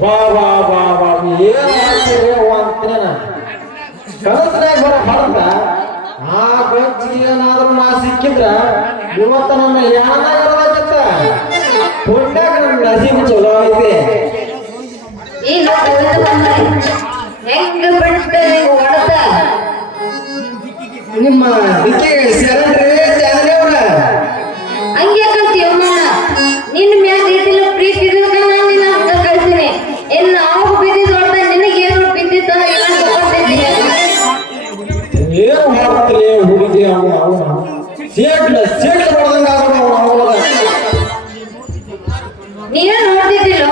ವಾ ವಾ ವಾ ವಾ ಏನ್ ಮಾಡ್ತೀರಿ ಅಂತೀನ ಕನಸನಾಗ ಬರೋ ಹೊರತ ಆ ಗಂಜಿಗೆ ಏನಾದ್ರೂ ನಾ ಸಿಕ್ಕಿದ್ರ ಇವತ್ತ ನನ್ನ ಯಾನಾಗತ್ತ ಪುಣ್ಯಾಗ ನನ್ನ ನಸೀಬು ಚಲೋ ಐತೆ ಹೆಂಗ ಬಿಟ್ಟು ಹೊಡೆದ ನಿಮ್ಮ ದಿಕ್ಕೆ ಶರಣ್ರಿ ಚಾಂದ್ರಿ ಅವ್ರ ಹಂಗೆ ಕಲ್ತೀವಮ್ಮ ನಿನ್ನ ಮ್ಯಾಲ ರೀತಿಲಿ ಪ್ರೀತಿ ಇರೋದಕ್ಕ ನಾನು ನಿನ್ನ ಹತ್ರ ಕಳ್ತೀನಿ ಇನ್ನು ನಾವು ಬಿದ್ದಿದ್ದು ಹೊಡೆದ ನಿನಗೇನು ಬಿದ್ದಿದ್ದ ಏನು ಮಾಡ್ತಾರೆ ಹುಡುಗಿ ಅವನು ಸೇಟ್ ಹೊಡೆದಂಗ ನೀನೇ ನೋಡ್ತಿದ್ದಿಲ್ಲ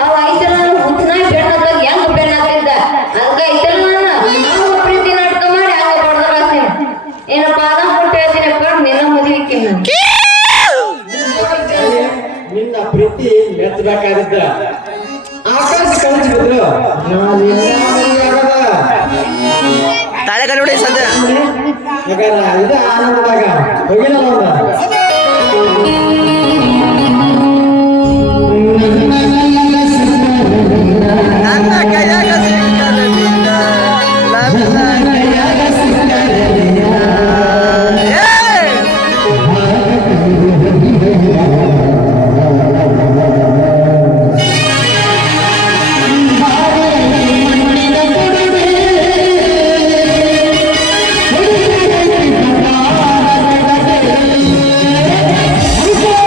ಅವ ಐತನ ಹುಟ್ಟನಾಗಿ ಬೆಣ್ಣದಾಗ ಹೆಂಗ ಬೆಣ್ಣಾಗ್ತಿದ್ದ ಅದಕ್ಕ ಐತನ ನಾವು ಪ್ರೀತಿ ನಾಟಕ ಮಾಡಿ ಹಂಗ ಹೊಡೆದಾಗ್ತೀನಿ ಏನ ಪಾದ ಕೊಟ್ಟು ಹೇಳ್ತೀನಪ್ಪ ನಿನ್ನ ಮದುವಿಕೆ ನಿನ್ನ ಪ್ರೀತಿ ಮೆಚ್ಚಬೇಕಾಗಿದ್ದ ಆಕಾಶ ಕಳಿಸಿದ್ರು ತಾಳೆ ಕಟ್ಬಿಡಿ ಸದ್ಯ ಇದು ಆನಂದದಾಗ ಹೋಗಿಲ್ಲ ನನ್ನ ಕೈಯಾಗ ಸಿಕ್ಕಲಿಲ್ಲ ನನ್ನ ಕೈಯಾಗ ಸಿಕ್ಕಲಿಲ್ಲ Hey!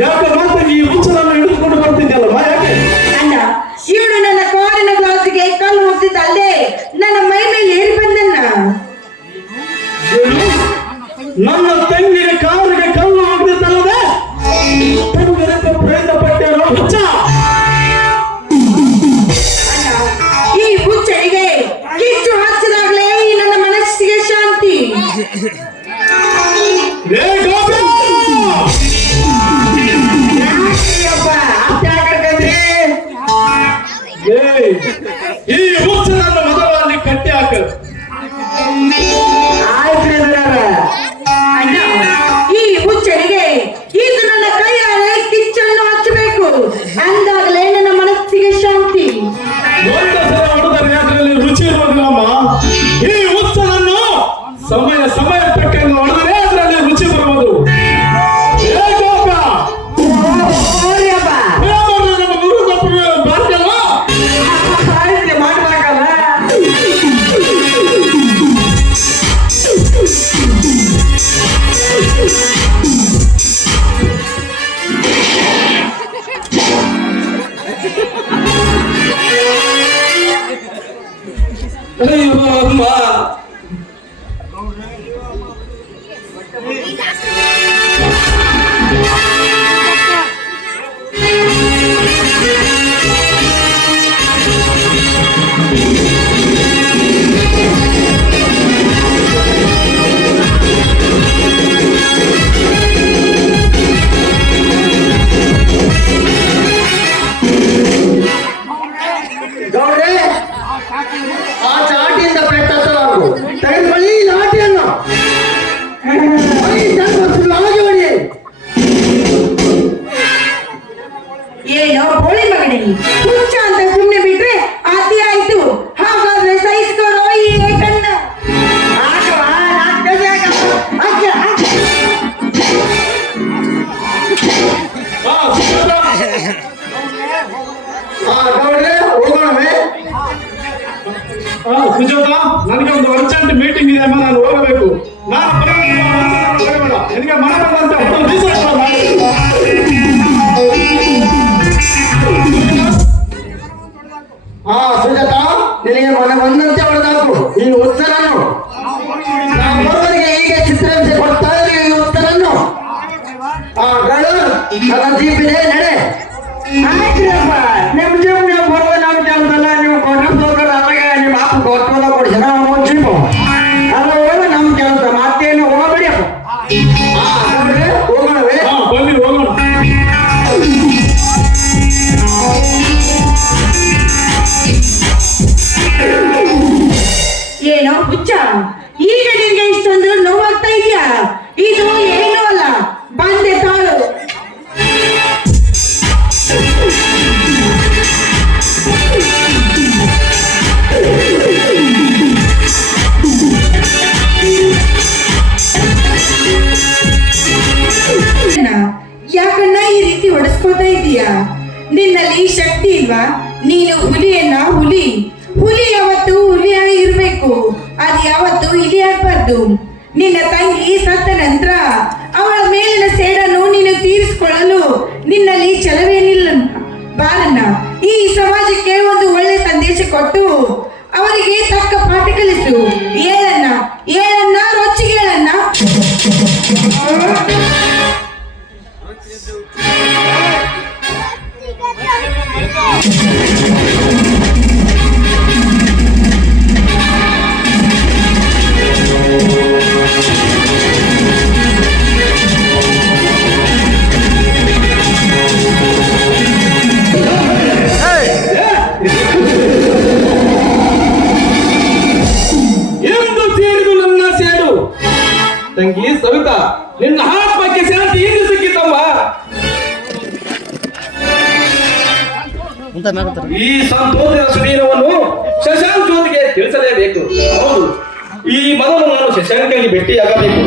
ಯಾಕೆ ಮತ್ತೆ ಈ ಹುಚ್ಚನನ್ನು ಹಿಡಿದುಕೊಂಡು ಬರ್ತಿದ್ಯಲ್ಲಮ್ಮ ಯಾಕೆ? ಅಣ್ಣ ಇವನು ನನ್ನ ಕಾಲಿನ ಗ್ಲಾಸಿಗೆ ಕಲ್ಲು ಹೊತ್ತಿದ್ದಲ್ಲೇ ನನ್ನ ಮೈ ಮೇಲೆ ಏರಿ ಬಂದಣ್ಣ. ಏನು? ನನ್ನ ತಂಗಿಗೆ ಕಾಲಿಗೆ ಕಲ್ಲು ಹೊಡೆದಿದ್ದಲ್ಲದೆ ತಂಗಿಗೆ ಪ್ರಯತ್ನ ಪಟ್ಟೇನೋ ಹುಚ್ಚ? ಅಣ್ಣ ಈ ಹುಚ್ಚನಿಗೆ ಕಿಚ್ಚು ಹಚ್ಚಿದಾಗಲೇ ಈ ನನ್ನ ಮನಸ್ಸಿಗೆ ಶಾಂತಿ. ಏ ಗೋಪಿ! ಏ, ಈ ಹುಚ್ಚನನ್ನು ಮೊದಲು ಅಲ್ಲಿ ಕಟ್ಟಿ ಹಾಕ. ಅಣ್ಣ ಈ ಹುಚ್ಚನಿಗೆ ಇದು ನನ್ನ ಕೈಯಾರೆ ಕಿಚ್ಚನ್ನು ಹಚ್ಚಬೇಕು ಅಂದಾಗಲೇ ನನ್ನ ಮನಸ್ಸಿಗೆ ಶಾಂತಿ. ಒಂದು ಸಲ ಹೊಡೆದರೆ ಅದರಲ್ಲಿ ರುಚಿ ಇರುವುದಿಲ್ಲಮ್ಮ. ಈ ಹುಚ್ಚನನ್ನು ಸಮಯ ಸಮಯ ತಕ್ಕಂಗೆ ಹೊಡೆದರೆ ಅದರಲ್ಲಿ ರುಚಿ ಬರುವುದು. ಏ ಗೋಪ! ಪ್ರೇಮವನ್ನು ನಮ್ಮ ಗುರು ತಪ್ಪು ಬಾರ್ದಲ್ಲ? ಅಯ್ಯೋ ಅಮ್ಮ! ಗೌಡ್ರೆ, ಆ ಚಾಟಿಯಿಂದ ಪೆಟ್ಟದ್ದು ತೆಗೆದುಕೊಳ್ಳಿ ಈ ಲಾಠಿಯನ್ನು. ಹಾಗೆ ಹೊಡಿ. ಏನೋ ಬೋಳಿ ಮಗನೇ, ಹುಚ್ಚ ಅಂತ ಸುಮ್ಮನೆ ಬಿಟ್ರೆ ಅತಿ ಆಯ್ತು. ಹಾಗಾದ್ರೆ ಸಹಿಸ್ಕೊಡೋ ಈ ಕಣ್ಣ. ಗೌಡ್ರೆ, ಹೋಗೋಣವೇ? ಸುಜಾತ, ನನಗೆ ಒಂದು ಅರ್ಜೆಂಟ್ ಮೀಟಿಂಗ್ ಇದೆ ಅಮ್ಮ, ನಾನು ಹೋಗಬೇಕು. ನಾನು ಬರಬೇಡ. ನಿನಗೆ ಮನೆ ಬಂದಂತೆ ಹೊತ್ತು ರಿಸರ್ಚ್ ಸುಜಾತ, ನಿನಗೆ ಮನೆ ಬಂದಂತೆ ಹೊಡೆದಾಕು ಈ ಉತ್ತರನ್ನು. ನಾವು ಬರುವವರಿಗೆ ಹೀಗೆ ಚಿತ್ರಹಿಂಸೆ ಕೊಡ್ತಾ ಇದ್ದೀವಿ ಈ ಉತ್ತರನ್ನು. ನನ್ನ ಜೀಪ್ ಇದೆ, ನಡೆ. ಆಯ್ತ್ರಪ್ಪ, ನಿಮ್ಮ ಜೀಪ್ ನೀವು ಬರುವ ನಾವು ಕೆಲಸಲ್ಲ. ನೀವು ಕೊಟ್ಟೋದ್ರ ಅವಾಗ ನಿಮ್ಮ ಅಪ್ಪ ಕೊಟ್ಟೋದ ಕೊಡಿಸಿ ನಾವು ಜೀಪು ಅಲ್ಲ ಹೋಗ ನಮ್ಮ ಕೆಲಸ. ಮತ್ತೇನು ಹೋಗ್ಬಿಡಿಯಪ್ಪ. ಹೋಗೋಣವೇ? ಬನ್ನಿ ಹೋಗೋಣ. ಏನೋ ಹುಚ್ಚ, ಈಗ ನಿನ್ಗೆ ಇಷ್ಟೊಂದು ನೋವಾಗ್ತಾ ಇದೆಯಾ? ಇದು ಏನೂ ಅಲ್ಲ, ಬಂದೆ ತಾಳು. ಯಾಕನ್ನ ಈ ರೀತಿ ಹೊಡೆಸ್ಕೊತಾ ಇದೀಯಾ? ನಿನ್ನಲ್ಲಿ ಶಕ್ತಿ ಇಲ್ವಾ? ನೀನು ಹುಲಿಯನ್ನ ಹುಲಿ ಯಾವತ್ತು ಹುಲಿಯಾಗಿ ಇರ್ಬೇಕು, ಅದು ಯಾವತ್ತು ಇಲಿ ಆಗ್ಬಾರ್ದು. ನಿನ್ನ ತಂಗಿ ಸತ್ತ ನಂತರ ಅವಳ ಮೇಲಿನ ಸೇಡನ್ನು ನೀನು ತೀರಿಸಿಕೊಳ್ಳಲು ನಿನ್ನಲ್ಲಿ ಛಲವೇನಿಲ್ಲ. ಬಾರನ್ನ ಈ ಸಮಾಜಕ್ಕೆ ಒಂದು ಒಳ್ಳೆ ಸಂದೇಶ ಕೊಟ್ಟು ಅವರಿಗೆ ತಕ್ಕ ಪಾಠ ಕಲಿಸು. ಏಳನ್ನ ರೊಚ್ಚಿಗೇಳನ್ನ. ಎಂದು ಸೇರಿದು ನನ್ನ ಸೇಡು. ತಂಗಿ ಸವಿತಾ, ನಿನ್ನ ಆತ್ಮಕ್ಕೆ ಶಾಂತಿ ಏನು ಸಿಕ್ಕಿತಮ್ಮ? ಈ ಸಂತೋಷದ ಸುದೀರವನ್ನು ಶಶಾಂಕ್ ಜ್ಯೋತಿಗೆ ತಿಳಿಸಲೇಬೇಕು. ಹೌದು, ಈ ಮೊದಲು ನಾನು ಶಶಾಂಕನಿಗೆ ಭೇಟಿಯಾಗಬೇಕು.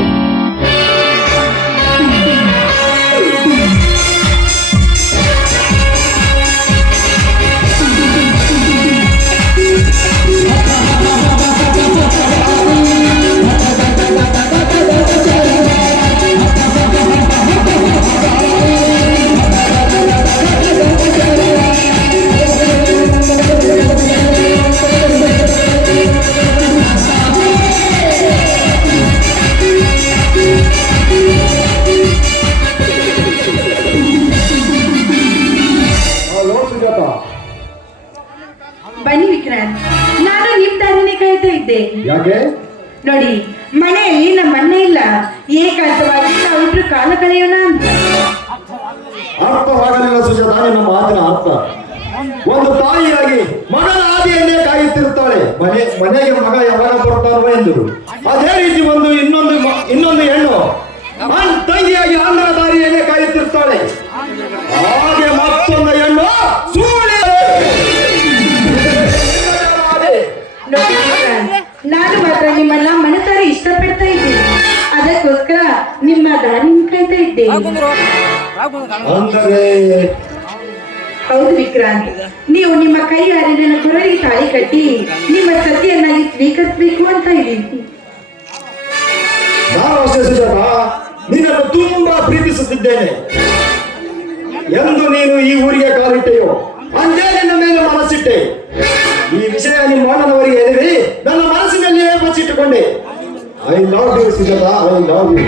ಇದ್ದೆ. ಯಾಕೆ? ನೋಡಿ, ಮನೆಯಲ್ಲಿ ನಮ್ಮ ಅಣ್ಣ ಇಲ್ಲ, ಏಕಾಂತವಾಗಿ ನಾವಿಬ್ರು ಕಾಲ ಕಳೆಯೋಣ ಅಂತ. ಅರ್ಥವಾಗಲಿಲ್ಲ ಸುಜಾತ ನಿನ್ನ ಮಾತಿನ ಅರ್ಥ. ಒಂದು ತಾಯಿಯಾಗಿ ಮಗನ ಆದಿಯನ್ನೇ ಕಾಯುತ್ತಿರುತ್ತಾಳೆ. ಮನೆಗೆ ಮಗ ಯಾವಾಗ ಬರ್ತಾರೋ ಎಂದು. ಅದೇ ರೀತಿ ಇನ್ನೊಂದು ಹೆಣ್ಣು ತಂಗಿಯಾಗಿ ಆಂಧ್ರ ದಾರಿಯನ್ನೇ ಕಾಯುತ್ತಿರ್ತಾಳೆ. ಹಾಗೆ ಮತ್ತೊಂದು ಹೆಣ್ಣು ನೋಡಿ ವಿಕ್ರಾಂತ್, ನಾನು ಮಾತ್ರ ನಿಮ್ಮನ್ನ ಮನಸಾರಿ ಇಷ್ಟಪಡ್ತಾ ಇದ್ದೀನಿ. ಅದಕ್ಕೋಸ್ಕರ ನಿಮ್ಮ ದಾರಿ ಕಾಯ್ತಾ ಇದ್ದೆ. ಅಂದರೆ ಹೌದು ವಿಕ್ರಾಂತ್, ನೀವು ನಿಮ್ಮ ಕೈಯಾರೆ ನನ್ನ ಕೊರಳಿಗೆ ತಾಳಿ ಕಟ್ಟಿ ನಿಮ್ಮ ಸತಿಯನ್ನಾಗಿ ಸ್ವೀಕರಿಸಬೇಕು ಅಂತ ಇದ್ದೀನಿ. ನಾನು ಅಷ್ಟೇ ಸುಜಾತ, ನಿನ್ನನ್ನು ತುಂಬಾ ಪ್ರೀತಿಸುತ್ತಿದ್ದೇನೆ. ಎಂದು ನೀನು ಈ ಊರಿಗೆ ಕಾಲಿಟ್ಟೆಯೋ ಅಂದೇ ನಿನ್ನ ಮೇಲೆ ಮನಸ್ಸಿಟ್ಟೆ. ಈ ವಿಷಯ ನಿಮ್ಮ ಅಣ್ಣನವರಿಗೆ ಹೇಳಿರಿ, ನನ್ನ ಮನಸ್ಸಿನಲ್ಲಿಯೇ ಬಚ್ಚಿಟ್ಟುಕೊಂಡೆ. I love you Sujata, I love you.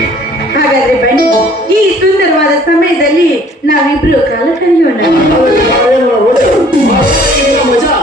ಹಾಗಾದ್ರೆ ಬನ್ನಿ, ಈ ಸುಂದರವಾದ ಸಮಯದಲ್ಲಿ ನಾವಿಬ್ರು ಕಾಲ ಕಳೆಯೋಣ. ಮಜಾ.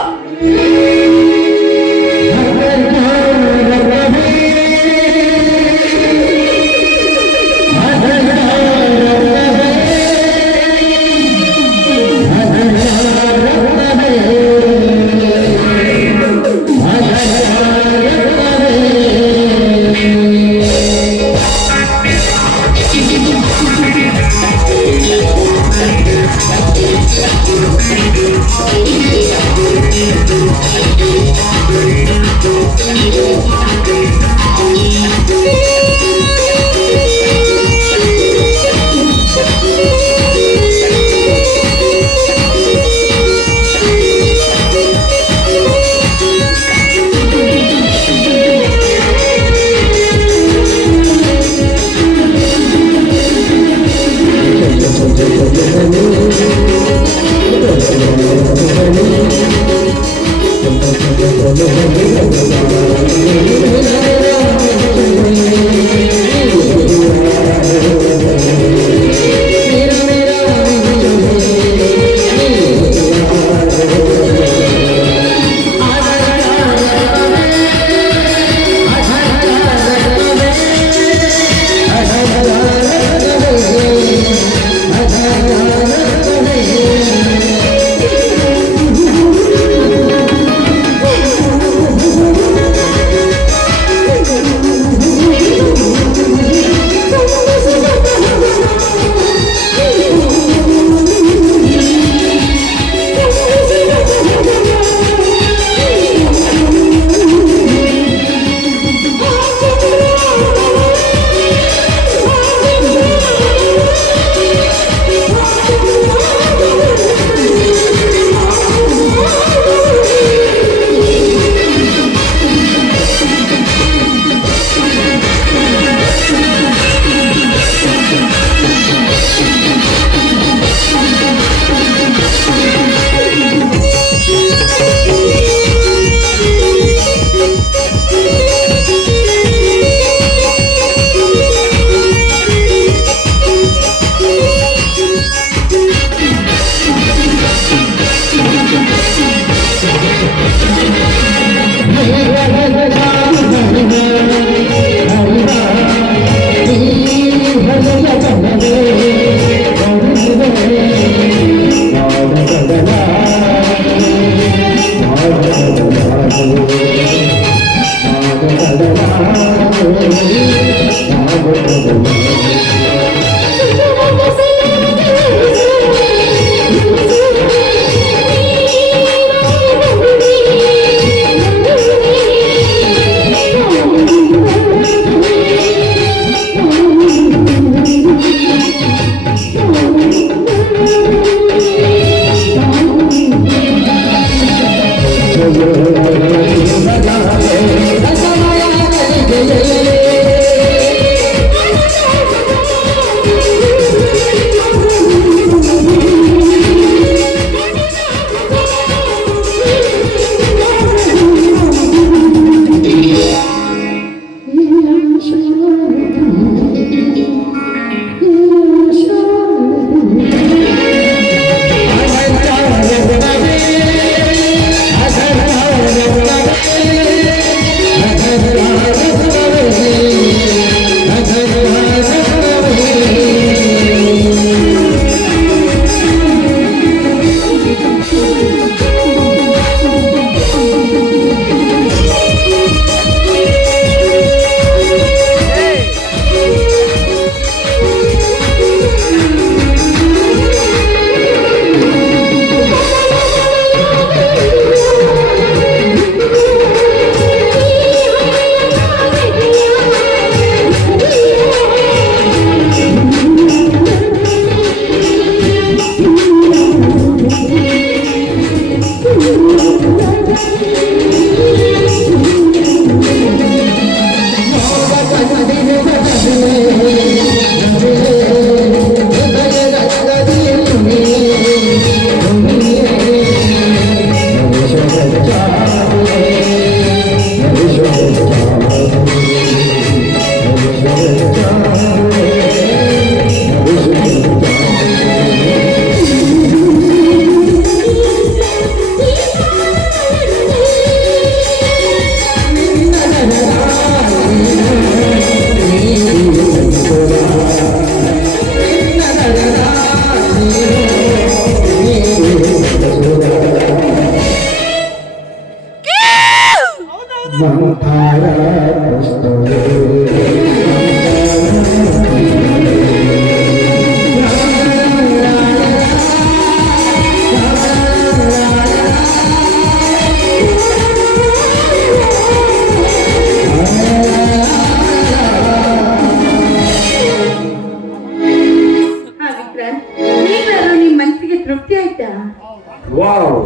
Wow,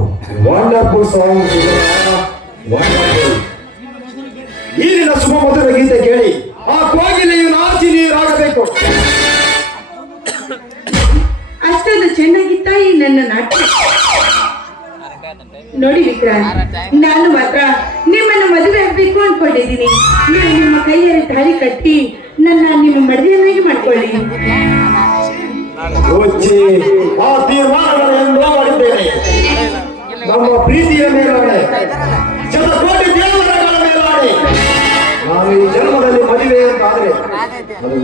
wonderful song. ಈ ದಿನ ಶುಭ ಮಧುರ ಗೀತೆ ಕೇಳಿ ಆ ಕೋಗಿಲೆಯು ನಾಚಿ ನೀರಾಗಬೇಕು. ಅಷ್ಟೊಂದು ಚೆನ್ನಾಗಿತ್ತ ಈ ನನ್ನ ನಾಟ್ಯ. ನೋಡಿ ವಿಕ್ರಾಂತ್, ನಾನು ಮಾತ್ರ ನಿಮ್ಮನ್ನು ಮದುವೆ ಆಗ್ಬೇಕು ಅನ್ಕೊಂಡಿದ್ದೀನಿ. ನಾನು ನಿಮ್ಮ ಕೈಯಲ್ಲಿ ತಾಳಿ ಕಟ್ಟಿ ನಿಮ್ಮ ಮದುವೆಯನ್ನಾಗಿ ಮಾಡ್ಕೊಳ್ಳಿ. ಓಚಿ, ಆ ತೀರ್ಮಾನಗಳನ್ನು ಮಾಡಿದ್ದೇನೆ. ನಮ್ಮ ಪ್ರೀತಿಯ ಮೇಲಾಣೆ, ಶತಕೋಟಿ ದೇವತೆಗಳ ಮೇಲಾಣೆ. ನಾನು ಈ ಜನ್ಮದಲ್ಲಿ ಮದುವೆ ಅಂತಾದ್ರೆ ಅದು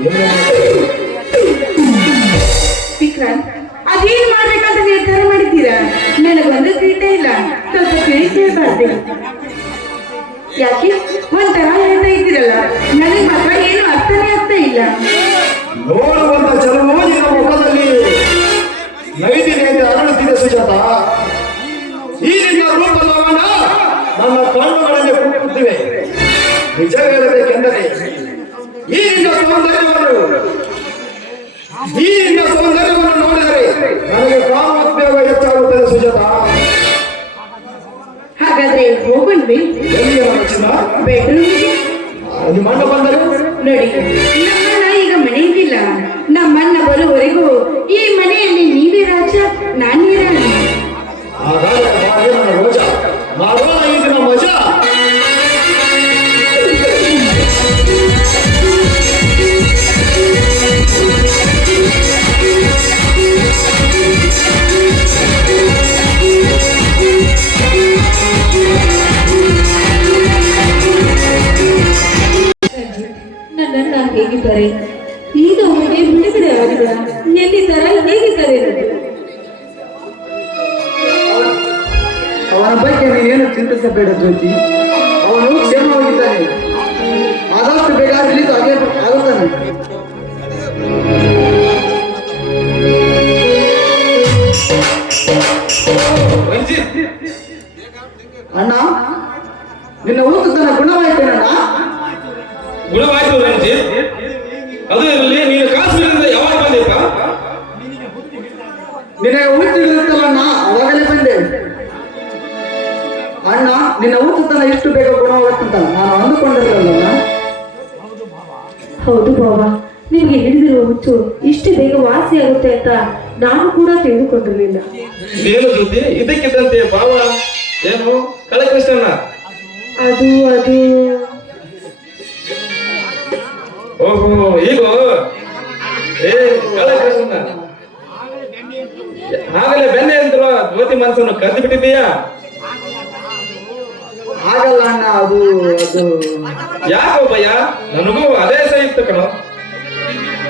ವಿಕ್ರಾಂತ್, ಅದೇನ್ ಮಾಡ್ಬೇಕಂತ ನಿರ್ಧಾರ ಮಾಡಿದ್ದೀರಾ? ನನಗೊಂದು ತೀಟ ಇಲ್ಲ, ಸ್ವಲ್ಪ ತಿಳಿಸೇಬಾರ್ದು. ಯಾಕೆ ಒಂಥರ ಹೇಳ್ತಾ ಇದ್ದೀರಲ್ಲ, ನನಗೆ ಮಾತ್ರ ಏನು ಅರ್ಥನೇ ಆಗ್ತಾ ಇಲ್ಲ. ನೋಡುವಂತ ಚಲಮೋಜಿನ ಮುಖದಲ್ಲಿ ನೈತಿಕತೆ ಅರಳುತ್ತಿದೆ ಸುಜಾತ. ಈ ನಿನ್ನ ರೂಪದವನ ನನ್ನ ಕಣ್ಣುಗಳಲ್ಲಿ ಕುಕ್ಕುತ್ತಿವೆ. ನಿಜ ಹೇಳಬೇಕೆಂದರೆ ಈ ನಿನ್ನ ಸೌಂದರ್ಯವನ್ನು ನೋಡಿದರೆ ನನಗೆ ಕಾಮೋದ್ವೇಗ ಹೆಚ್ಚಾಗುತ್ತದೆ ಸುಜಾತ. ಹಾಗಾದ್ರೆ ಹೋಗಲ್ವೇ? ಎಲ್ಲಿಗೆ ಮನಸ್ಸಿನ ಬೆಡ್ರೂಮ್ಗೆ. ನಿಮ್ಮ ಅಣ್ಣ ಬಂದರೆ ನೋಡಿ, ನಮ್ಮಣ್ಣ ಈಗ ಮನೆಯಿಲ್ಲ. ನಮ್ಮಣ್ಣ ಬರುವವರೆಗೂ ಈ ಮನೆಯಲ್ಲಿ ನೀವೇ ರಾಜ, ನಾನೇ ರಾಣಿ. ಹಾಗಾದರೆ ಹಾಗೆ ನನ್ನ ರೋಜ ಮಾಡೋಣ ಈ ದಿನ ಮಜಾ. ನನ್ನನ್ನ ಹೇಗಿದ್ದಾರೆ? ಈಗ ಅವನಿಗೆ ಬಿಡುಗಡೆ ಆಗಿದ ಎಲ್ಲಿದ್ದಾರ? ಹೇಗಿದ್ದಾರೆ? ಅವನ ಬಗ್ಗೆ ನೀನೇನು ಚಿಂತಿಸಬೇಡ ಜ್ಯೋತಿ. ಅವನು ಕ್ಷೇಮವಾಗಿದ್ದಾನೆ. ಆದಷ್ಟು ಬೇಗ ರಿಲೀಸ್ ಆಗುತ್ತಾನೆ. ಅಣ್ಣ, ನಿನ್ನ ಊತತನ ಗುಣವಾಯ್ತೇನಣ್ಣ? ಗುಣವಾಯ್ತು ರಂಜಿತ್. ಅದು ಇರಲಿ, ನೀನು ಕಾಶ್ಮೀರದಿಂದ ಯಾವಾಗ ಬಂದಿದ್ದ? ನಿನಗೆ ಊತಿರುತ್ತಲ್ಲಣ್ಣ, ಅವಾಗಲೇ ಬಂದೆ. ಅಣ್ಣ, ನಿನ್ನ ಊತತನ ಇಷ್ಟು ಬೇಗ ಗುಣವಾಗುತ್ತಂತ ನಾನು ಅಂದುಕೊಂಡಿರಲಿಲ್ಲ. ಹೌದು ಬಾಬಾ, ನಿಮ್ಗೆ ಹಿಡಿದಿರುವ ಹುಚ್ಚು ಇಷ್ಟು ಬೇಗ ವಾಸಿ ಆಗುತ್ತೆ ಅಂತ ನಾನು ಕೂಡ ತಿಳಿದುಕೊಂಡಿರಲಿಲ್ಲ. ಏನು ಜ್ಯೋತಿ, ಇದಕ್ಕಿದ್ದಂತೆ ಭಾವ ಏನು ಕಳಕೃಷ್ಣನ? ಅದು ಓಹೋ, ಈಗ ಏ ಕಳಕೃಷ್ಣ ಆಗಲೇ ಬೆನ್ನೆ ಅಂದ್ರು ಜ್ಯೋತಿ ಮನಸ್ಸನ್ನು ಕದ್ದು ಬಿಟ್ಟಿದ್ದೀಯಾ? ಆಗಲ್ಲ ಅಣ್ಣ, ಅದು ಯಾಕೋ ಭಯ? ನನಗೂ ಅದೇ ಸಹಿತ ಕಣೋ.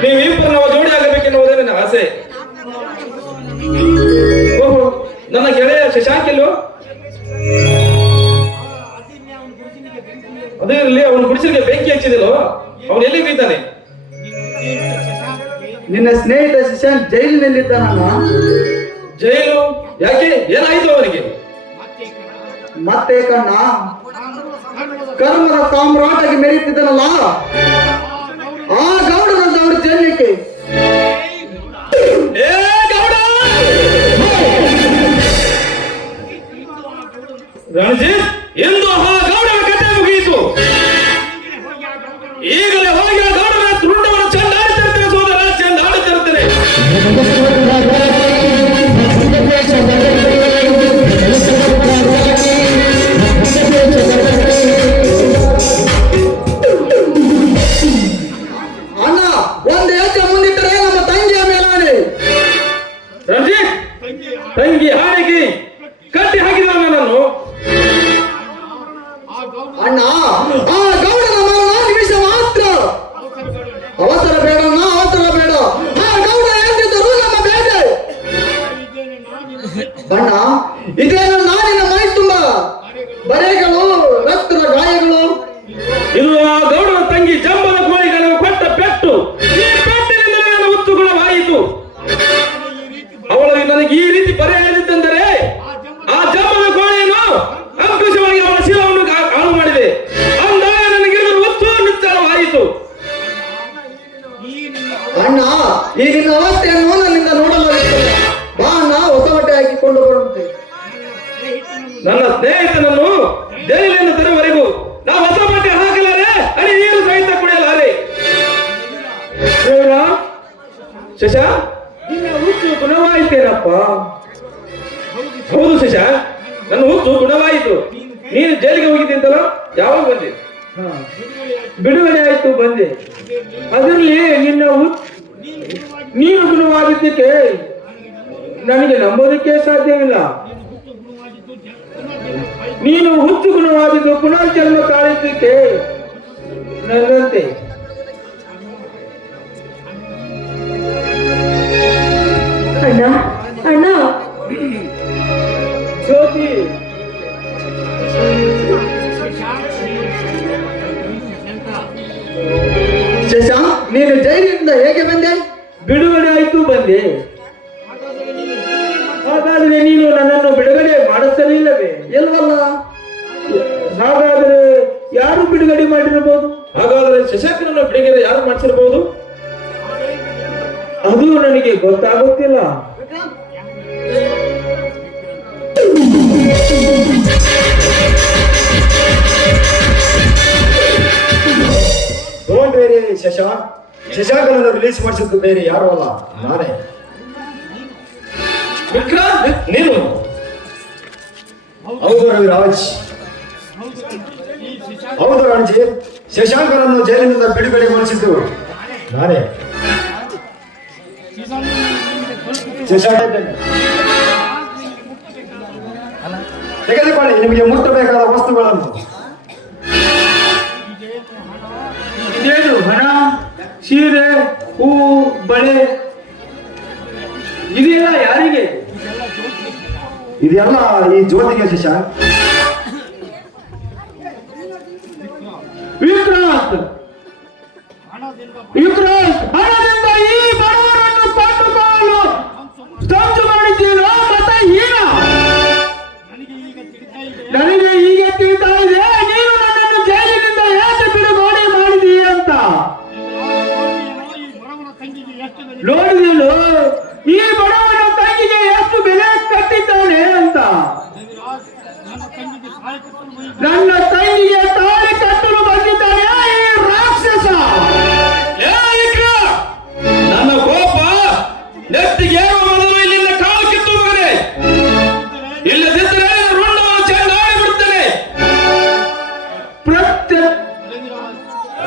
ನೀವಿಬ್ಬರು ನಾವು ಜೋಡಿ ಆಗಬೇಕೆನ್ನುವುದೇ ನನ್ನ ಆಸೆ. ಓಹೋ, ನನ್ನ ಗೆಳೆಯ ಶಶಾಂಕ್ ಎಲ್ಲೋ? ಅದೇ ಇರಲಿ, ಅವನ ಗುಡಿಸಲಿಗೆ ಬೆಂಕಿ ಹಚ್ಚಿದಿಲ್ಲೋ? ಅವನು ಎಲ್ಲಿ ಬಿದ್ದಾನೆ? ನಿನ್ನ ಸ್ನೇಹಿತ ಶಶಾಂಕ್ ಜೈಲಿನಲ್ಲಿದ್ದಾನಣ್ಣ. ಜೈಲು? ಯಾಕೆ? ಏನಾಯ್ತು ಅವನಿಗೆ? ಮತ್ತೆ ಕಣ್ಣ, ಕರ್ಮದ ಸಾಮ್ರಾಟಾಗಿ ಮೆರೀತಿದ್ದನಲ್ಲ ಆ ಗೌಡನಂತ ಅವರು ಜೈಲಿಗೆ. ಏ ಗೌಡ! ರಣಜಿತ್, ಎಂದು ಆ ಗೌಡನ ಕಥೆ ಮುಗಿಯಿತು. ಈಗಲೇ ಹೋಗಿ ಆ ಗೌಡನ ತುಂಡವನ್ನು ಚೆಂಡಾಡುತ್ತಿರ್ತೇನೆ ಸೋದರ, ಚೆಂಡಾಡುತ್ತಿರ್ತೇನೆ. ಅಣ್ಣ, ಒಂದು ಹೆಜ್ಜೆ ಮುಂದಿಟ್ಟರೆ ನಮ್ಮ ತಂಗಿಯ ಮೇಲಾನೆ. ರಣಜಿತ್, ತಂಗಿ ಹಾನಿಗೆ ಕಟ್ಟಿ ಹಾಕಿದ ನನ್ನನ್ನು. ಅಣ್ಣ, ಆ ಗೌಡನ ಮರಣ ನಿಮಿಷ ಮಾತ್ರ. ಅವಸರ ಬೇಡಣ್ಣ, ಅವಸರ ಬೇಡ. ಆ ಗೌಡ ಎಂದಿದ್ದರು ನಮ್ಮ ಬೇಟೆ. ಅಣ್ಣ, ಇದೇನು ನಾಡಿನ ಮೈ ತುಂಬ ಬರೆಗಳು, ರಕ್ತದ ಗಾಯಗಳು. ಇದು ಆ ಗೌಡನ ತಂಗಿ ಜಂಬದ ಕೋಳಿಗಳು ಕೊಟ್ಟ ಪೆಟ್ಟು. ಈ ಪೆಟ್ಟಿನಿಂದ ನನ್ನ ಹುತ್ತುಗುಣವಾಯಿತು. ಅವಳು ನನಗೆ ಈ ರೀತಿ ಬರೆಯದಿದ್ದಂದರೆ ಆ ಜಂಬದ ಕೋಳಿಯನ್ನು ಅಂಕುಶವಾಗಿ ಅವಳ ಶಿರವನ್ನು ಹಾಳು ಮಾಡಿದೆ. ಅಂದಾಗ ನನಗೆ ಹುತ್ತು ನಿಚ್ಚಳವಾಯಿತು. ಅಣ್ಣ, ಈ ನಿನ್ನ ಅವಸ್ಥೆಯನ್ನು ನನ್ನಿಂದ ನೋಡಲಾಗುತ್ತದೆ. ಬಾ ಅಣ್ಣ, ಹೊಸ ಬಟ್ಟೆ ಹಾಕಿಕೊಂಡು ಬರುವಂತೆ. ನನ್ನ ಸ್ನೇಹಿತನನ್ನು ಜೈಲಿನಿಂದ ತರುವವರೆಗೂ ನಾವು ಹೊಸ ಬಟ್ಟೆ ಹಾಕಲಾರೆ, ಅಡಿ ನೀರು ಸಹಿತ ಕುಡಿಯಲಾರೆ. ಶಶ, ನಿನ್ನ ಹುಚ್ಚು ಗುಣವಾಯಿತೇನಪ್ಪ? ಹೌದು ಶಶ, ನನ್ನ ಹುಚ್ಚು ಗುಣವಾಯಿತು. ನೀನು ಜೈಲಿಗೆ ಹೋಗಿದ್ದೀಂತಲ್ಲ, ಯಾವಾಗ ಬಂದೆ? ಬಿಡುಗಡೆ ಆಯ್ತು, ಬಂದೆ. ಅದರಲ್ಲಿ ನಿನ್ನ ನೀನು ಗುಣವಾಗಿದ್ದಕ್ಕೆ ನನಗೆ ನಂಬೋದಕ್ಕೆ ಸಾಧ್ಯವಿಲ್ಲ. ನೀನು ಹುಚ್ಚು ಗುಣವಾಗಿದ್ದು ಪುನರ್ಜನ್ಮ ತಾಳಿದ್ದಕ್ಕೆ ನನ್ನಂತೆ. ಅಣ್ಣ ಅಣ್ಣ ಜ್ಯೋತಿ, ಶಶಾಂಕ್, ನೀನು ಜೈಲಿನಿಂದ ಹೇಗೆ ಬಂದೆ? ಬಿಡುಗಡೆ ಆಯ್ತು, ಬಂದೆ. ಹಾಗಾದ್ರೆ ನೀನು ನನ್ನನ್ನು ಬಿಡುಗಡೆ ಮಾಡಿಸಲಿಲ್ಲವೇ? ಇಲ್ವಲ್ಲ. ಹಾಗಾದ್ರೆ ಯಾರು ಬಿಡುಗಡೆ ಮಾಡಿರಬಹುದು? ಹಾಗಾದರೆ ಶಶಾಂಕನನ್ನು ಬಿಡುಗಡೆ ಯಾರು ಮಾಡಿಸಿರಬಹುದು? ಅದು ನನಗೆ ಗೊತ್ತಾಗುತ್ತಿಲ್ಲ. ಡೋಂಟ್ ವೇರಿ ಶಶಾಂಕ್, ಶಶಾಂಕನನ್ನು ರಿಲೀಸ್ ಮಾಡಿಸಿದ್ದು ಬೇರೆ ಯಾರು ಅಲ್ಲ, ನಾನೇ. ವಿಕ್ರಾಂತ್, ನೀನು? ಹೌದು ರವಿರಾಜ್, ಹೌದು ರಣಜಿತ್, ಶಶಾಂಕನನ್ನು ಜೈಲಿನಿಂದ ಬಿಡುಗಡೆ ಮಾಡಿಸಿದ್ದು ನಾನೇ. ಶಶಾಂಕ್, ತೆಗೆದುಕೊಳ್ಳಿ ನಿಮಗೆ ಮುಟ್ಟಬೇಕಾದ ವಸ್ತುಗಳನ್ನು. ಇದೇನು ಹಣ, ಸೀರೆ, ಹೂವು, ಬಳೆ ಇದೆಲ್ಲ ಯಾರಿಗೆ? ಇದೆಲ್ಲ ಈ ಜ್ಯೋತಿಗೆ ಶಶಾಂಕ್. ವಿಕ್ರಾಂತ್, ವಿಕ್ರಾಂತ್, ಹಣದಿಂದ ಈ ಬಡವರನ್ನು ಕೊಂಡುಕೊಳ್ಳಲು ಸಂಚು ಮಾಡಿದ್ದೀರೋ ಮತ್ತೆ ಈಗ? ನನಗೆ ಈಗ ತಿಳಿತಾ ಇದೆ ನೀನು ನನ್ನನ್ನು ಜೈಲಿನಿಂದ ಏಕೆ ಬಿಡುಗಡೆ ಮಾಡಿದೀಯ ಅಂತ. ನೋಡಿದೆನು ಈ ಬಡವನ ತಂಗಿಗೆ ಎಷ್ಟು ಬೆಲೆ ಕಟ್ಟಿದ್ದಾನೆ ಅಂತ. ನನ್ನ ತಂಗಿಗೆ ತಾಳಿ ಕಟ್ಟಲು ಬಂದಿದ್ದಾನೆ ಈ ರಾಕ್ಷಸ. ಏ ವಿಕ್ರಾಂತ್, ನನ್ನ ಕೋಪ ನೆತ್ತಿಗೆ ಮೊದಲು ಇಲ್ಲಿಂದ ಕಾಲು ಕಿತ್ತು ಮಗನೇ. ಇಲ್ಲದಿದ್ದರೆ ರುಂಡವನ್ನು ಚೆಂಡಾಡಿ ಬಿಡುತ್ತೇನೆ.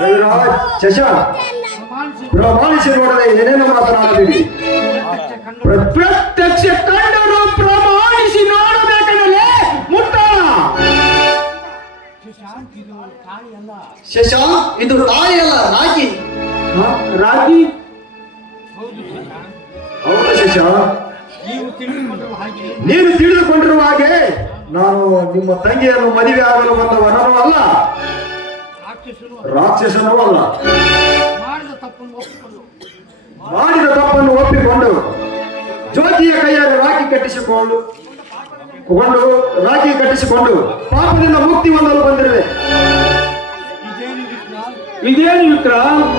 ರವಿರಾಜ್, ಶಶಾಂಕ್, ಪ್ರಮಾಣಿಸಿ ನೋಡದೆ ಏನೇನು ಮಾತನಾಡಬೇಡಿ. ಪ್ರತ್ಯಕ್ಷ ಕಂಡರು ಪ್ರಮಾಣಿಸಿ ನೋಡಬೇಕನ್ನಲೇ ಮುಟ್ಟಾಳ. ಶಶಾಂಕ್, ಇದು ತಾಳಿ ಅಲ್ಲ, ರಾಗಿ. ರಾಗಿ? ಹೌದು ಶಶಾಂಕ್, ನೀನು ತಿಳಿದುಕೊಂಡಿರುವ ಹಾಗೆ ನಾನು ನಿಮ್ಮ ತಂಗಿಯನ್ನು ಮದುವೆ ಆಗಲು ಬಂದವನೂ ಅಲ್ಲ, ರಾಕ್ಷಸನೂ ಅಲ್ಲ. ಮಾಡಿದ ತಪ್ಪನ್ನು ಒಪ್ಪಿಕೊಂಡು ಜ್ಯೋತಿಯ ಕೈಯಲ್ಲಿ ರಾಖಿ ಕಟ್ಟಿಸಿಕೊಂಡು ಪಾಪದಿಂದ ಮುಕ್ತಿ ಹೊಂದಲು ಬಂದಿರುವೆ. ಇದೇನು ವಿಕ್ರಾಂತ್?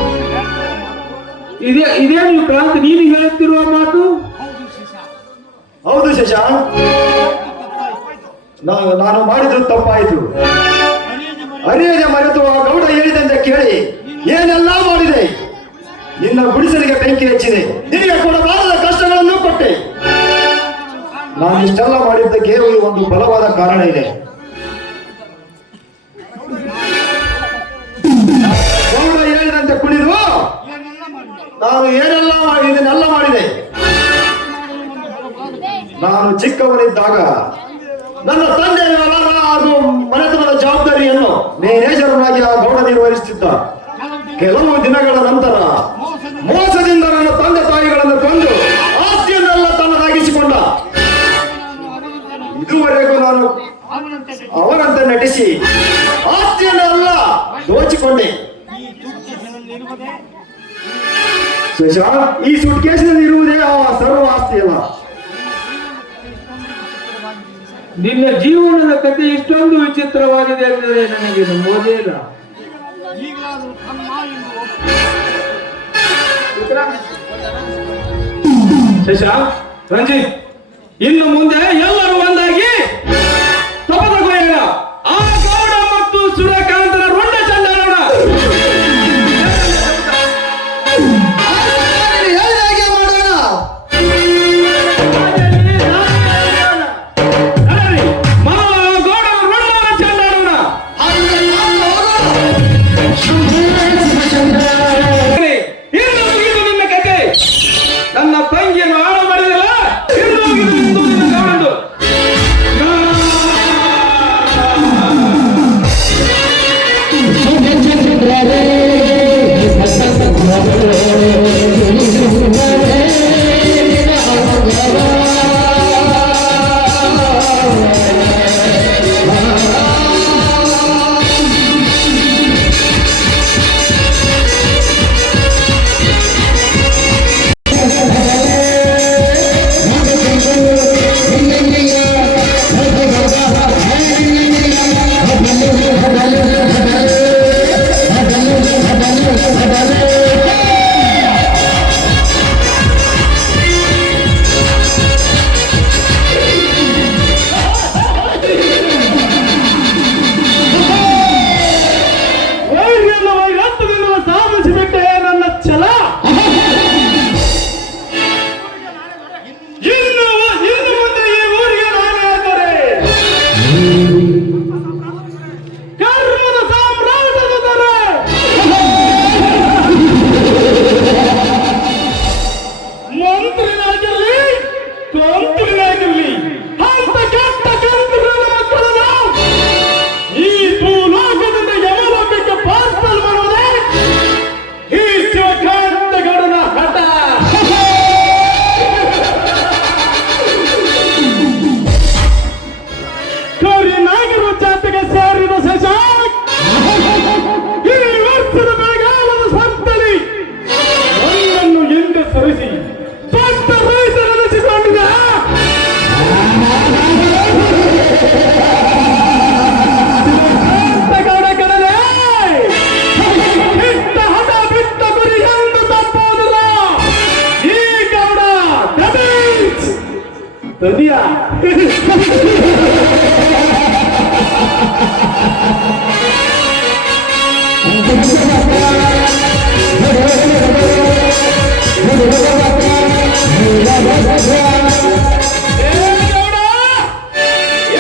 ಇದೇನು ವಿಕ್ರಾಂತ್ ನೀನು ಹೇಳುತ್ತಿರುವ ಮಾತು? ಹೌದು ಶಶಾಂಕ್, ನಾನು ಮಾಡಿದ್ದು ತಪ್ಪಾಯಿತು. ಅರಿಯದೆ ಮರೆತು ಆ ಗೌಡ ಹೇಳಿದಂತೆ ಕೇಳಿ ಏನೆಲ್ಲ ಮಾಡಿದೆ. ನಿನ್ನ ಗುಡಿಸಲಿಗೆ ಬೆಂಕಿ ಹಚ್ಚಿದೆ, ನಿನಗೆ ಕೊಡಬಾರದ ಕಷ್ಟಗಳನ್ನು ಕೊಟ್ಟೆ. ನಾನು ಇಷ್ಟೆಲ್ಲ ಮಾಡಿದ್ದಕ್ಕೆ ಒಂದು ಬಲವಾದ ಕಾರಣ ಇದೆ. ಗೌಡ ಹೇಳಿದಂತೆ ಕುಣಿದು ನಾನು ಇದನ್ನೆಲ್ಲ ಮಾಡಿದೆ. ನಾನು ಚಿಕ್ಕವನಿದ್ದಾಗ ನನ್ನ ತಂದೆ ವ್ಯವಹಾರ ಹಾಗೂ ಮನೆತನದ ಜವಾಬ್ದಾರಿಯನ್ನು ಮ್ಯಾನೇಜರ್ನಾಗಿ ಆ ಗೌಡ ನಿರ್ವಹಿಸುತ್ತಿದ್ದ. ಕೆಲವು ದಿನಗಳ ನಂತರ ಮೋಸದಿಂದ ನನ್ನ ತಂದೆ ತಾಯಿಗಳನ್ನು ಕೊಂದು ಆಸ್ತಿಯನ್ನೆಲ್ಲ ತನ್ನದಾಗಿಸಿಕೊಂಡ. ಇದುವರೆಗೂ ನಾನು ಅವರಂತೆ ನಟಿಸಿ ಆಸ್ತಿಯನ್ನೆಲ್ಲ ದೋಚಿಕೊಂಡೆ. ಶಶಾಂಕ್, ಈ ಸೂಟ್ ಕೇಸಿನಲ್ಲಿ ಇರುವುದೇ ಆ ಸರ್ವ ಆಸ್ತಿ ಅಲ್ಲ. ನಿನ್ನ ಜೀವನದ ಕಥೆ ಇಷ್ಟೊಂದು ವಿಚಿತ್ರವಾಗಿದೆ ಅಂದರೆ ನನಗೆ ನಂಬೋದೇ ಇಲ್ಲ. ಶಶಾಂಕ್, ರಂಜಿತ್, ಇನ್ನು ಮುಂದೆ ಎಲ್ಲರೂ ಒಂದಾಗಿ ತಪದ ಕೊಯ್ಯೋಣ. ಆ ಗೌಡ ಮತ್ತು ಸೂರ್ಯಕಾಂತನ ರುಂಡ ಚಂಡಾಲೋಣ. ಹೇಳಿದಾಗೆ ಮಾಡೋಣ. ಗೌಡನ ರುಂಡನ ಚಂಡಾಲೋಣ. ಇನ್ನು ಮುಗಿದು ನಿನ್ನ ಕತೆ. ನನ್ನ ತಂಗಿಯನ್ನು ಹಾಳು ಮಾಡಿದಲ್ಲ, ಇನ್ನು ಮುಗಿದು ನಿನ್ನ ಗೌಡಂದು.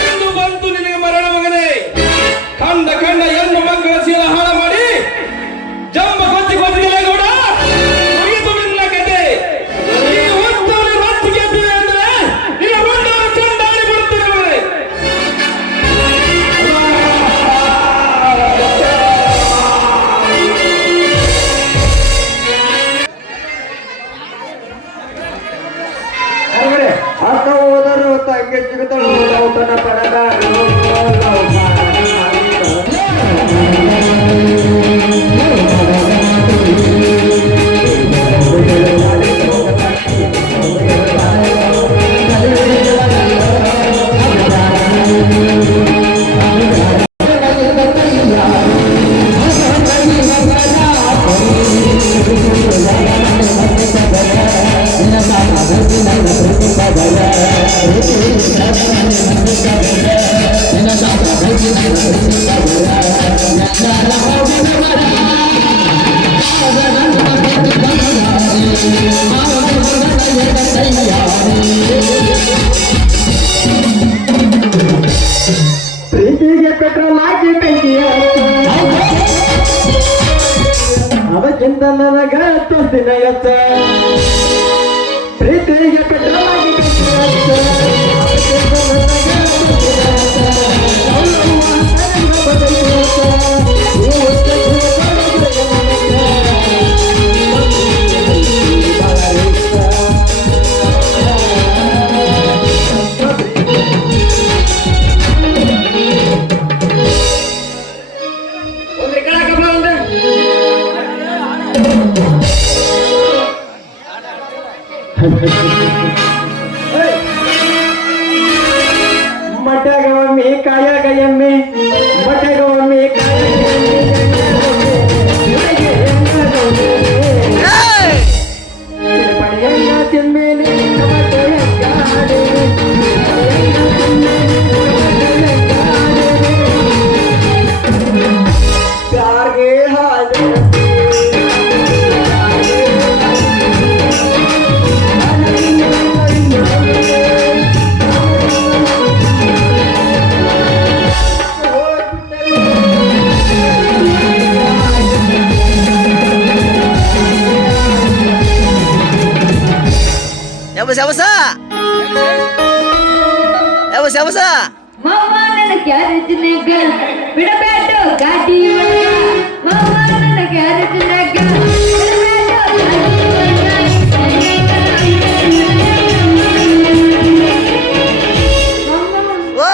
ಎಂದು ಬಂತು ನಿನಗೆ ಮರಣ ಮಗನೇ. ಕಂಡ ಹೆಣ್ಣು ಮಕ್ಕಳ ಸೀಲ ಹಾಳ ಮಾಡಿ ಜಂಬ ಕೊಚ್ಚಿ ಕೊಚ್ಚಿಲ್ಲ ಗೌಡ. ಮುಗಿದು ನಿನ್ನ ಕತೆ. ಈ ಹೊತ್ತಲ್ಲಿ ರೊಚ್ಚಿ ಗೆದ್ದಿವೆ ಅಂದ್ರೆ ಈ ರುಂಡನ ಚಂಡಾಡಿ ಬಿಡುತ್ತದೆ ಮಗನೇ. ಅಕ್ಕ ಹೋದರು ತಂಗಿ ಸಿಗುತ್ತಳು ಔತಣ ಪಡದ ಪ್ರೀತಿಗೆ ಪೆಟ್ರೋಲ್ ಹಾಕಿ ಬೆಂಕಿ ಅದಕ್ಕಿಂತ ನನಗ ತೋರ್ಸಿನ ಎತ್ತ. ಪ್ರೀತಿಗೆ ಪೆಟ್ರೋಲ್ ಹಾಕಿ ಮಟ್ಯಾಗ ಒಮ್ಮೆ ಕಾಯಾಗ ಎಮ್ಮೆ ಮಟ್ಯಾಗ ಒಮ್ಮೆ ಕಾಯಾಗ ತಿನ್ಮೇಲೆ ಎಬಸ ಎಬಸ ಎಬಸ ಎಬಸ ಮಾವ ನನ್ನ ಕ್ಯಾರೇಜ್ನಾಗ ಬಿಡಬೇಡ ಗಾಡಿ ಮಾವ ನನ್ನ ಕ್ಯಾರೇಜ್ನಾಗ ಓ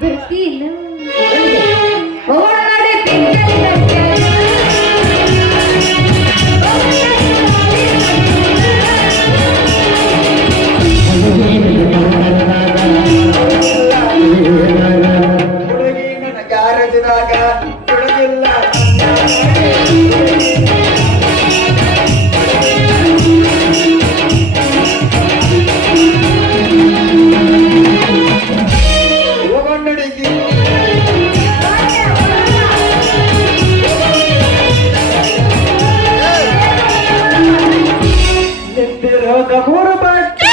ಬರ್ತೀನ ಓಡಾಡಿ ಪಿಂಕಲ್ ಹುಡುಗಿ ನನ್ನ ಗ್ಯಾರೇಜಿನಾಗ ಬಿಡುದಿಲ್ಲ ಹೋಗೊಂಡಡಿಗೆ ನಿಂತಿರೋದ ಮೂರು ಬಟ್ಟೆ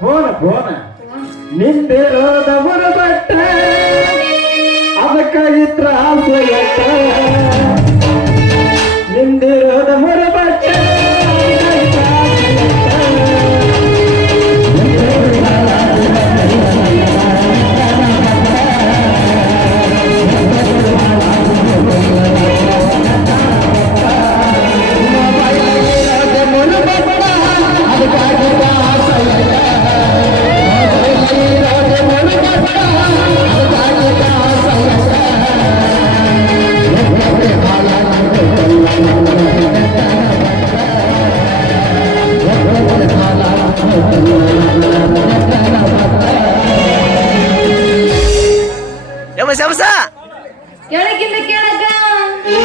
ಫೋನ್ ನಿಂತಿರೋದ ಮೂರು ಬಟ್ಟೆ ಅದಕ್ಕಾಗಿ ತ್ರಾಸ ನಿಂದಿರೋದ ಮೂರು ಬಟ್ಟೆ ಎಬಸ ಎಬಸ ಕೆಳಗಿಂದ ಕೆಳಗ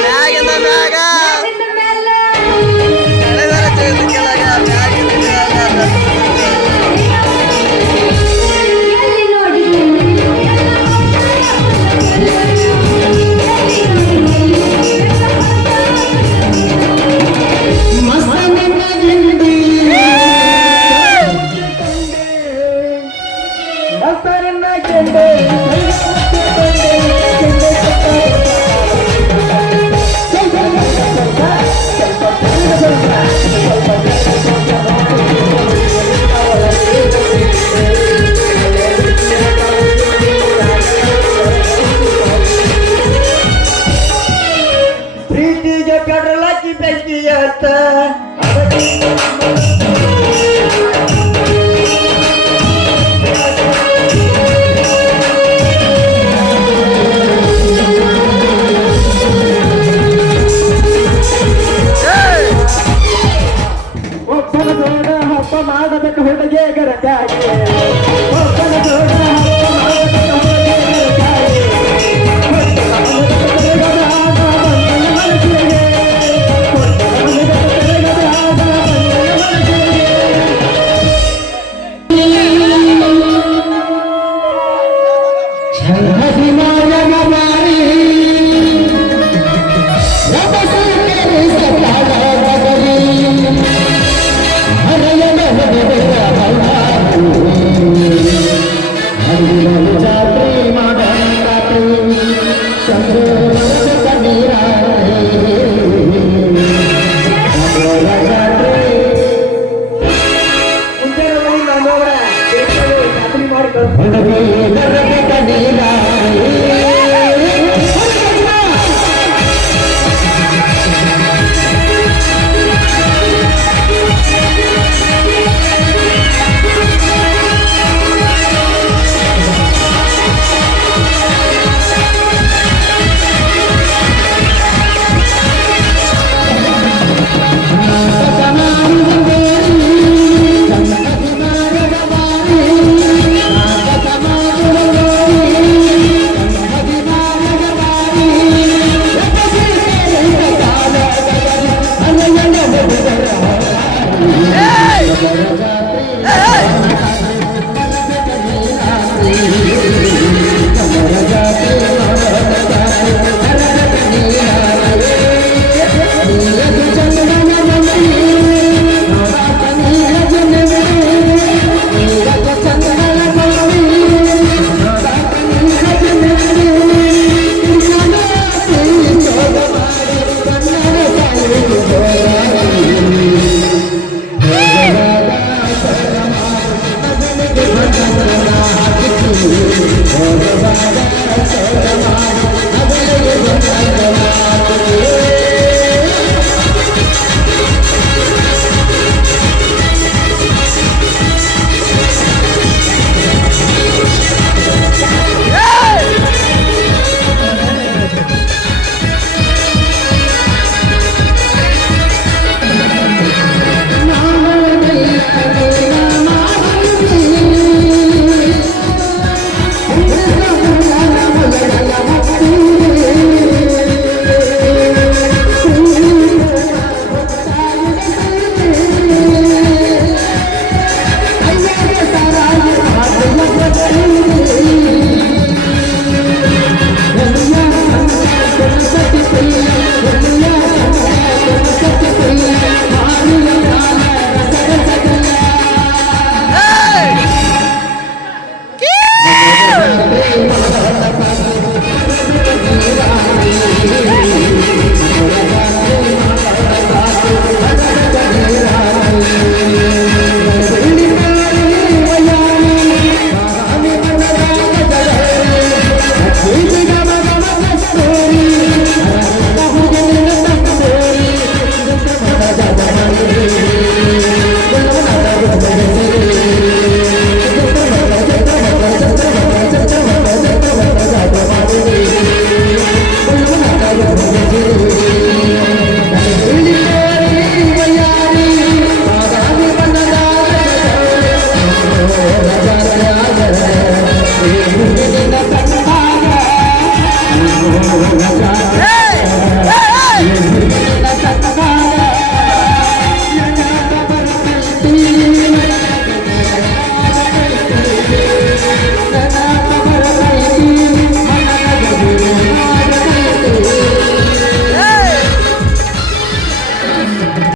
ಮ್ಯಾಗಿಂದ ಮ್ಯಾಗ ಮ್ಯಾಲಿಂದ ಮ್ಯಾಲ ಕೆಳಗರ ತೆಗೆದು ಕೆಳಗ ಮ್ಯಾಗಿಂದ ಮ್ಯಾಗ ಎಲ್ಲಿ ನೋಡಿದೆ ಮಸ್ತರನ್ನ ಕೆಂಡೆ ಪ್ರೀತಿಗೆ ಕಡಲಾಕಿ ಬೆಂಕಿಯತ್ತ ಒಬ್ಬನ ಹಬ್ಬ ಮಾಡಬೇಕು ಹುಡುಗಿಯರ